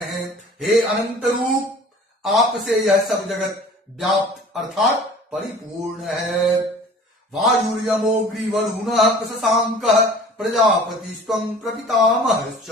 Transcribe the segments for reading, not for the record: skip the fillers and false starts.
हैं। हे अनंत रूप, आपसे यह सब जगत व्याप्त अर्थात परिपूर्ण है। वायुर्यमोऽग्निर्वरुणः शशाङ्कः प्रजापतिस्त्वं प्रपितामहश्च।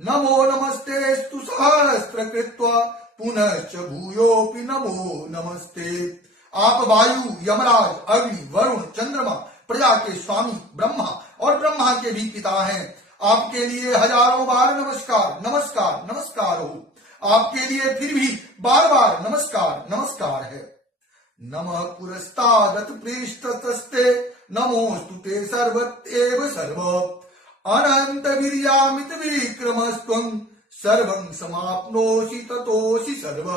नमो नमस्तेस्तु सहस्रकृत्वा पुनश्च भूयोऽपि नमो नमस्ते। आप वायु, यमराज, अग्नि, वरुण, चंद्रमा, प्रजा के स्वामी ब्रह्मा और ब्रह्मा के भी पिता हैं। आपके लिए हजारों बार नमस्कार नमस्कार नमस्कार हो। आपके लिए फिर भी बार बार नमस्कार नमस्कार है। नमः पुरस्तादत पृष्ठतस्ते नमोस्तुते सर्वत्येव सर्व। अनंत वीर्यामित विक्रमस्त्वं सर्वं समाप्नोषि ततोषि सर्व।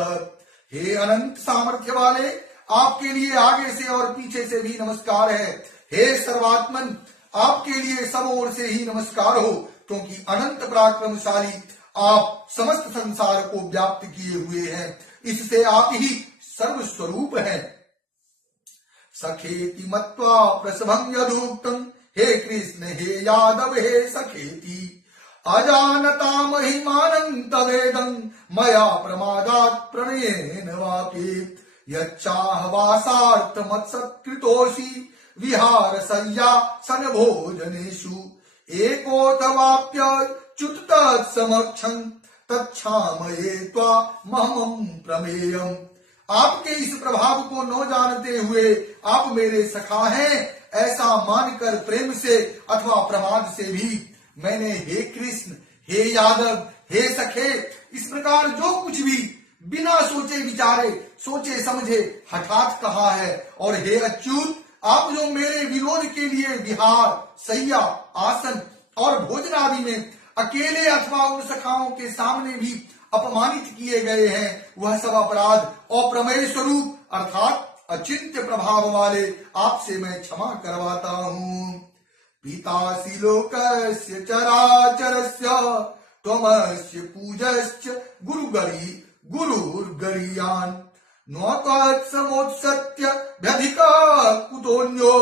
हे अनंत सामर्थ्य वाले, आपके लिए आगे से और पीछे से भी नमस्कार है। हे सर्वात्मन, आपके लिए सब ओर से ही नमस्कार हो, क्योंकि अनंत पराक्रमशाली आप समस्त संसार को व्याप्त किए हुए हैं। इससे आप ही सर्वस्वरूप हैं। सखेति मत्वा प्रसभं यदुक्तं, हे कृष्ण हे यादव हे सखेति। अजानता महिमानं तवेदं मया प्रमादात् प्रणयेन वापि। यच्चाहवासार्थमत्सत्कृतोषि विहार सय्यासन भोजनेषु। एकोऽथवाप्यच्युत तत्समक्षं तच्छामये त्वामहं प्रमेयम्। आपके इस प्रभाव को न जानते हुए आप मेरे सखा हैं, ऐसा मानकर प्रेम से अथवा प्रमाद से भी मैंने हे कृष्ण, हे यादव, हे सखे, इस प्रकार जो कुछ भी बिना सोचे विचारे, सोचे समझे हठात कहा है। और हे अच्युत, आप जो मेरे विरोध के लिए विहार, सैया, आसन और भोजन आदि में अकेले अथवा उन सखाओं के सामने भी अपमानित किए गए हैं, वह सब अपराध अप्रमेय स्वरूप अर्थात अचिंत्य प्रभाव वाले आपसे मैं क्षमा करवाता हूँ। पितासि लोकस्य चराचरस्य त्वमस्य पूजश्च गुरुर्गरीयान् नोत्समोत्सत्य व्यधिका कुतोन्यो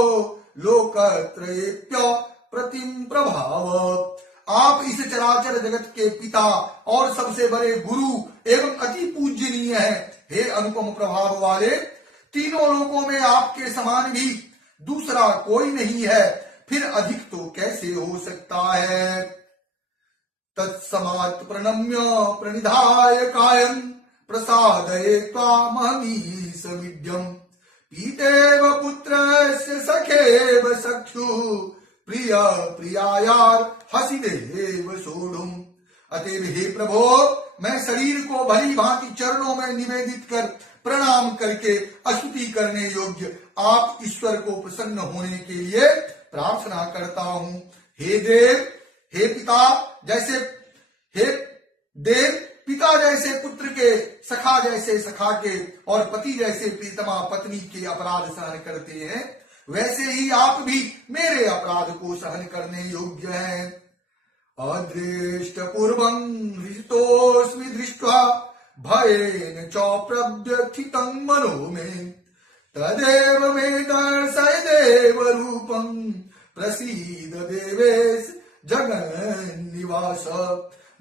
लोकत्रयेप्य प्रतिम प्रभाव। आप इस चराचर जगत के पिता और सबसे बड़े गुरु एवं अति पूजनीय हैं। हे अनुपम प्रभाव वाले, तीनों लोकों में आपके समान भी दूसरा कोई नहीं है, फिर अधिक तो कैसे हो सकता है। तत्समात् प्रणम्य प्रणिधाय कायं प्रसादये त्वामहमीश विद्यम्। पीतेव पुत्रस्य सखेव सख्यु प्रिय प्रियायार हसिदेव सोढुम्। अतएव हे प्रभो, मैं शरीर को भली भांति चरणों में निवेदित कर प्रणाम करके स्तुति करने योग्य आप ईश्वर को प्रसन्न होने के लिए प्रार्थना करता हूँ। हे देव, हे पिता जैसे पिता जैसे पुत्र के, सखा जैसे सखा के और पति जैसे प्रीतमा पत्नी के अपराध सहन करते हैं, वैसे ही आप भी मेरे अपराध को सहन करने योग्य हैं। अदृष्ट पूर्वं हृतोऽस्मि दृष्ट्वा भयेन च प्रव्यथितं मनो मे। तदेव मे दर्शय देव रूपं प्रसीद देवेश जगन्निवास।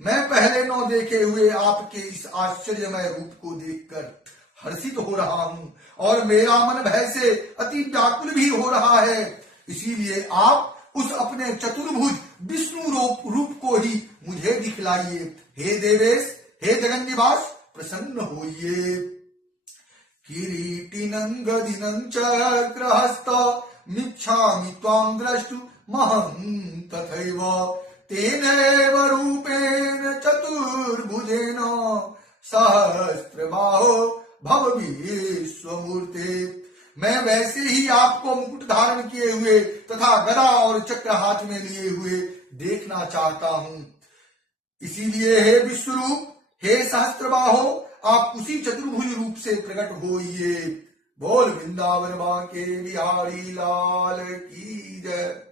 मैं पहले न देखे हुए आपके इस आश्चर्यमय रूप को देखकर हर्षित हो रहा हूँ और मेरा मन भय से अति व्याकुल भी हो रहा है। इसीलिए आप उस अपने चतुर्भुज विष्णु रूप को ही मुझे दिखलाइए। हे देवेश, हे जगन्निवास, प्रसन्न होइए। किरीटिनं गदिनं चक्रहस्त मिच्छामि त्वां द्रष्टुमहं तथैव। तेनैव रूपेण चतुर्भुजेन सहस्रबाहो भव विश्वमूर्ते। मैं वैसे ही आपको मुकुट धारण किए हुए तथा गदा और चक्र हाथ में लिए हुए देखना चाहता हूँ। इसीलिए हे विश्वरूप, हे सहस्त्रबाहो, आप उसी चतुर्भुज रूप से प्रकट होइए। बोल वृंदावन बांके बिहारी लाल की जय।